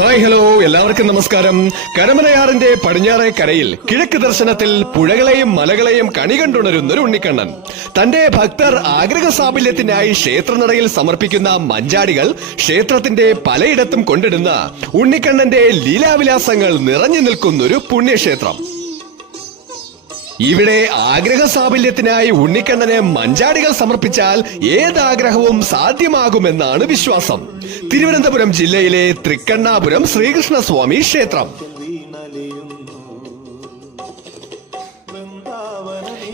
Hi hello, എല്ലാവർക്കും നമസ്കാരം. കരമനയാറിന്റെ പടിഞ്ഞാറേ കരയിൽ കിഴക്ക് ദർശനത്തിൽ പുഴകളെയും മലകളെയും കണികണ്ടുണരുന്നൊരു ഉണ്ണിക്കണ്ണൻ. തന്റെ ഭക്തർ ആഗ്രഹ സാഫല്യത്തിനായി ക്ഷേത്രനടയിൽ സമർപ്പിക്കുന്ന മഞ്ചാടികൾ ക്ഷേത്രത്തിന്റെ പലയിടത്തും കൊണ്ടിടുന്ന ഉണ്ണിക്കണ്ണന്റെ ലീലാവിലാസങ്ങൾ നിറഞ്ഞു നിൽക്കുന്നൊരു പുണ്യക്ഷേത്രം. ഇവിടെ ആഗ്രഹ സാഫല്യത്തിനായി ഉണ്ണിക്കണ്ണന് മഞ്ചാടികൾ സമർപ്പിച്ചാൽ ഏതാഗ്രഹവും സാധ്യമാകുമെന്നാണ് വിശ്വാസം. തിരുവനന്തപുരം ജില്ലയിലെ തൃക്കണ്ണാപുരം ശ്രീകൃഷ്ണസ്വാമി ക്ഷേത്രം.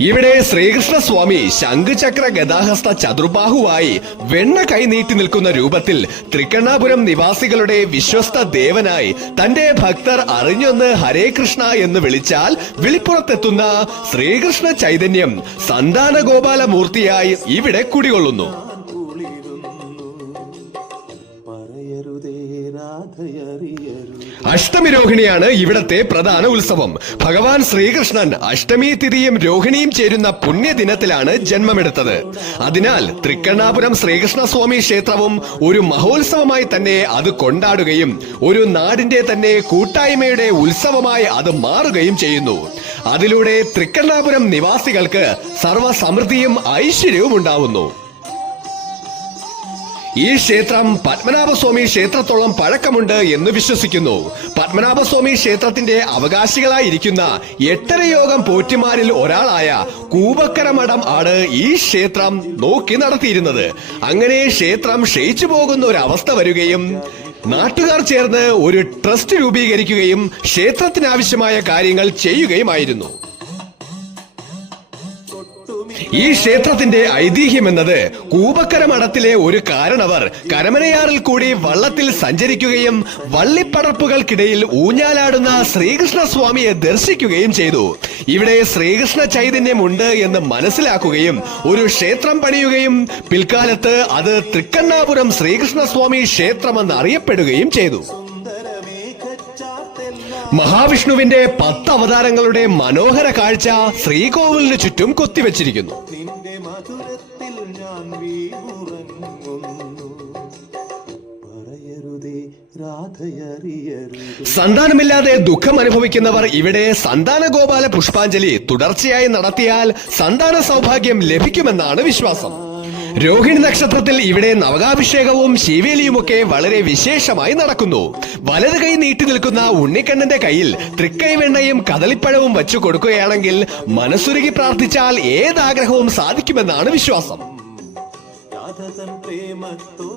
ഇവിടെ ശ്രീകൃഷ്ണസ്വാമി ശംഖുചക്ര ഗദാഹസ്ത ചതുർബാഹുവായി വെണ്ണ കൈനീട്ടി നിൽക്കുന്ന രൂപത്തിൽ തൃക്കണ്ണാപുരം നിവാസികളുടെ വിശ്വസ്ത ദേവനായി തന്റെ ഭക്തർ അറിഞ്ഞൊന്ന് ഹരേ കൃഷ്ണ എന്ന് വിളിച്ചാൽ വിളിപ്പുറത്തെത്തുന്ന ശ്രീകൃഷ്ണ ചൈതന്യം സന്താന ഗോപാലമൂർത്തിയായി ഇവിടെ കുടികൊള്ളുന്നു. അഷ്ടമി രോഹിണിയാണ് ഇവിടത്തെ പ്രധാന ഉത്സവം. ഭഗവാൻ ശ്രീകൃഷ്ണൻ അഷ്ടമി തിഥിയും രോഹിണിയും ചേരുന്ന പുണ്യദിനത്തിലാണ് ജന്മമെടുത്തത്. അതിനാൽ തൃക്കണ്ണാപുരം ശ്രീകൃഷ്ണസ്വാമി ക്ഷേത്രവും ഒരു മഹോത്സവമായി തന്നെ അത് കൊണ്ടാടുകയും ഒരു നാടിന്റെ തന്നെ കൂട്ടായ്മയുടെ ഉത്സവമായി അത് മാറുകയും ചെയ്യുന്നു. അതിലൂടെ തൃക്കണ്ണാപുരം നിവാസികൾക്ക് സർവ്വസമൃദ്ധിയും ഐശ്വര്യവും ഉണ്ടാവുന്നു. ഈ ക്ഷേത്രം പത്മനാഭസ്വാമി ക്ഷേത്രത്തോളം പഴക്കമുണ്ട് എന്ന് വിശ്വസിക്കുന്നു. പത്മനാഭസ്വാമി ക്ഷേത്രത്തിന്റെ അവകാശികളായിരിക്കുന്ന 8 യോഗം പോറ്റിമാരിൽ ഒരാളായ കൂവക്കര മഠം ആണ് ഈ ക്ഷേത്രം നോക്കി നടത്തിയിരുന്നത്. അങ്ങനെ ക്ഷേത്രം ക്ഷയിച്ചു പോകുന്ന ഒരു അവസ്ഥ വരികയും നാട്ടുകാർ ചേർന്ന് ഒരു ട്രസ്റ്റ് രൂപീകരിക്കുകയും ക്ഷേത്രത്തിനാവശ്യമായ കാര്യങ്ങൾ ചെയ്യുകയുമായിരുന്നു. ഈ ക്ഷേത്രത്തിന്റെ ഐതിഹ്യം എന്നത് കൂവക്കര മഠത്തിലെ ഒരു കാരണവർ കരമനയാറിൽ കൂടി വള്ളത്തിൽ സഞ്ചരിക്കുകയും വള്ളിപ്പടർപ്പുകൾക്കിടയിൽ ഊഞ്ഞാലാടുന്ന ശ്രീകൃഷ്ണസ്വാമിയെ ദർശിക്കുകയും ചെയ്തു. ഇവിടെ ശ്രീകൃഷ്ണ ചൈതന്യമുണ്ട് എന്ന് മനസ്സിലാക്കുകയും ഒരു ക്ഷേത്രം പണിയുകയും പിൽക്കാലത്ത് അത് തൃക്കണ്ണാപുരം ശ്രീകൃഷ്ണസ്വാമി ക്ഷേത്രമെന്ന് അറിയപ്പെടുകയും ചെയ്തു. മഹാവിഷ്ണുവിന്റെ 10 അവതാരങ്ങളുടെ മനോഹര കാഴ്ച ശ്രീകോവിലിന് ചുറ്റും കൊത്തിവെച്ചിരിക്കുന്നു. സന്താനമില്ലാതെ ദുഃഖം അനുഭവിക്കുന്നവർ ഇവിടെ സന്താന ഗോപാല പുഷ്പാഞ്ജലി തുടർച്ചയായി നടത്തിയാൽ സന്താന സൗഭാഗ്യം ലഭിക്കുമെന്നാണ് വിശ്വാസം. രോഹിണി നക്ഷത്രത്തിൽ ഇവിടെ നവകാഭിഷേകവും ശീവേലിയുമൊക്കെ വളരെ വിശേഷമായി നടക്കുന്നു. വലത് കൈ നീട്ടി നിൽക്കുന്ന ഉണ്ണിക്കണ്ണന്റെ കയ്യിൽ തൃക്കൈവെണ്ണയും കദളിപ്പഴവും വച്ചു കൊടുക്കുകയാണെങ്കിൽ മനസ്സുരുകി പ്രാർത്ഥിച്ചാൽ ഏതാഗ്രഹവും സാധിക്കുമെന്നാണ് വിശ്വാസം.